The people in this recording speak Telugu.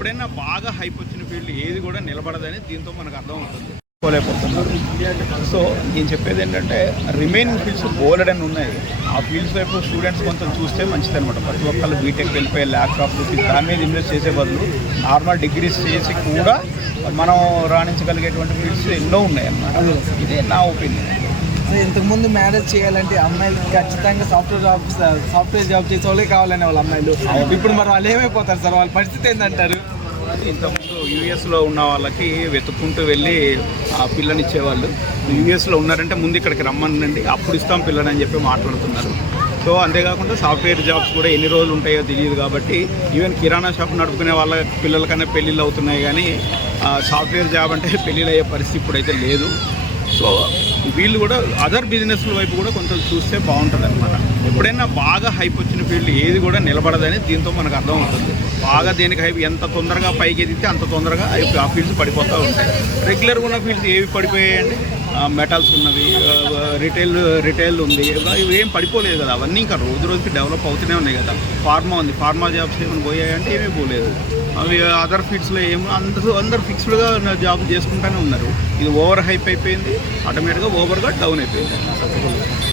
ఎప్పుడైనా బాగా హైప్ వచ్చిన ఫీల్డ్ ఏది కూడా నిలబడదని దీంతో మనకు అర్థం అవుతుంది. పోలేకపోతున్నారు. సో నేను చెప్పేది ఏంటంటే రిమైనింగ్ ఫీల్డ్స్ బోలెడ్ అని ఉన్నాయి. ఆ ఫీల్డ్స్ వైపు స్టూడెంట్స్ కొంచెం చూస్తే మంచిది అనమాట. ప్రతి ఒక్కళ్ళు బీటెక్ వెళ్ళిపోయి ల్యాక్స్ ఆఫ్ రూపీస్ దాని మీద ఇన్వెస్ట్ చేసే బదులు నార్మల్ డిగ్రీస్ చేసి కూడా మనం రాణించగలిగేటువంటి ఫీల్డ్స్ ఎన్నో ఉన్నాయి అన్నమాట. ఇదే నా ఒపీనియన్. ఇంతకుముందు మ్యారేజ్ చేయాలంటే అమ్మాయిలకి ఖచ్చితంగా సాఫ్ట్వేర్ జాబ్ చేసే వాళ్ళే కావాలనే వాళ్ళ అమ్మాయిలు. ఇప్పుడు మరి వాళ్ళు ఏమైపోతారు సార్? వాళ్ళ పరిస్థితి ఏంటంటారు? ఇంతకుముందు యూఎస్లో ఉన్న వాళ్ళకి వెతుక్కుంటూ వెళ్ళి ఆ పిల్లని ఇచ్చేవాళ్ళు. యూఎస్లో ఉన్నారంటే ముందు ఇక్కడికి రమ్మనండి, అప్పుడు ఇస్తాం పిల్లని అని చెప్పి మాట్లాడుతున్నారు. సో అంతేకాకుండా సాఫ్ట్వేర్ జాబ్స్ కూడా ఎన్ని రోజులు ఉంటాయో తెలియదు కాబట్టి ఈవెన్ కిరాణా షాప్ నడుపుకునే వాళ్ళ పిల్లలకన్నా పెళ్ళిళ్ళు అవుతున్నాయి, కానీ సాఫ్ట్వేర్ జాబ్ అంటే పెళ్ళిళ్ళు అయ్యే పరిస్థితి ఇప్పుడైతే లేదు. సో వీళ్ళు కూడా అదర్ బిజినెస్ల వైపు కూడా కొంచెం చూస్తే బాగుంటుంది అనమాట. ఎప్పుడైనా బాగా హైప్ వచ్చిన ఫీల్డ్ ఏది కూడా నిలబడదని దీంతో మనకు అర్థం అవుతుంది. బాగా దేనికి హైప్ ఎంత తొందరగా పైకి ఎదిగితే అంత తొందరగా ఆ ఫీల్డ్స్ పడిపోతూ ఉంటాయి. రెగ్యులర్గా ఉన్న ఫీల్డ్స్ ఏవి పడిపోయాయండి? మెటల్స్ ఉన్నవి, రిటైల్ ఉంది, ఇవి ఏం పడిపోలేదు కదా. అవన్నీ ఇంకా రోజు రోజుకి డెవలప్ అవుతూనే ఉన్నాయి కదా. ఫార్మా ఉంది, ఫార్మా జాబ్స్ ఏమైనా పోయాయంటే ఏమీ పోలేదు. అవి అదర్ ఫీల్డ్స్లో ఏమో అందరూ ఫిక్స్డ్గా జాబ్ చేసుకుంటూనే ఉన్నారు. ఇది ఓవర్ హైప్ అయిపోయింది, ఆటోమేటిక్గా ఓవర్గా డౌన్ అయిపోయింది.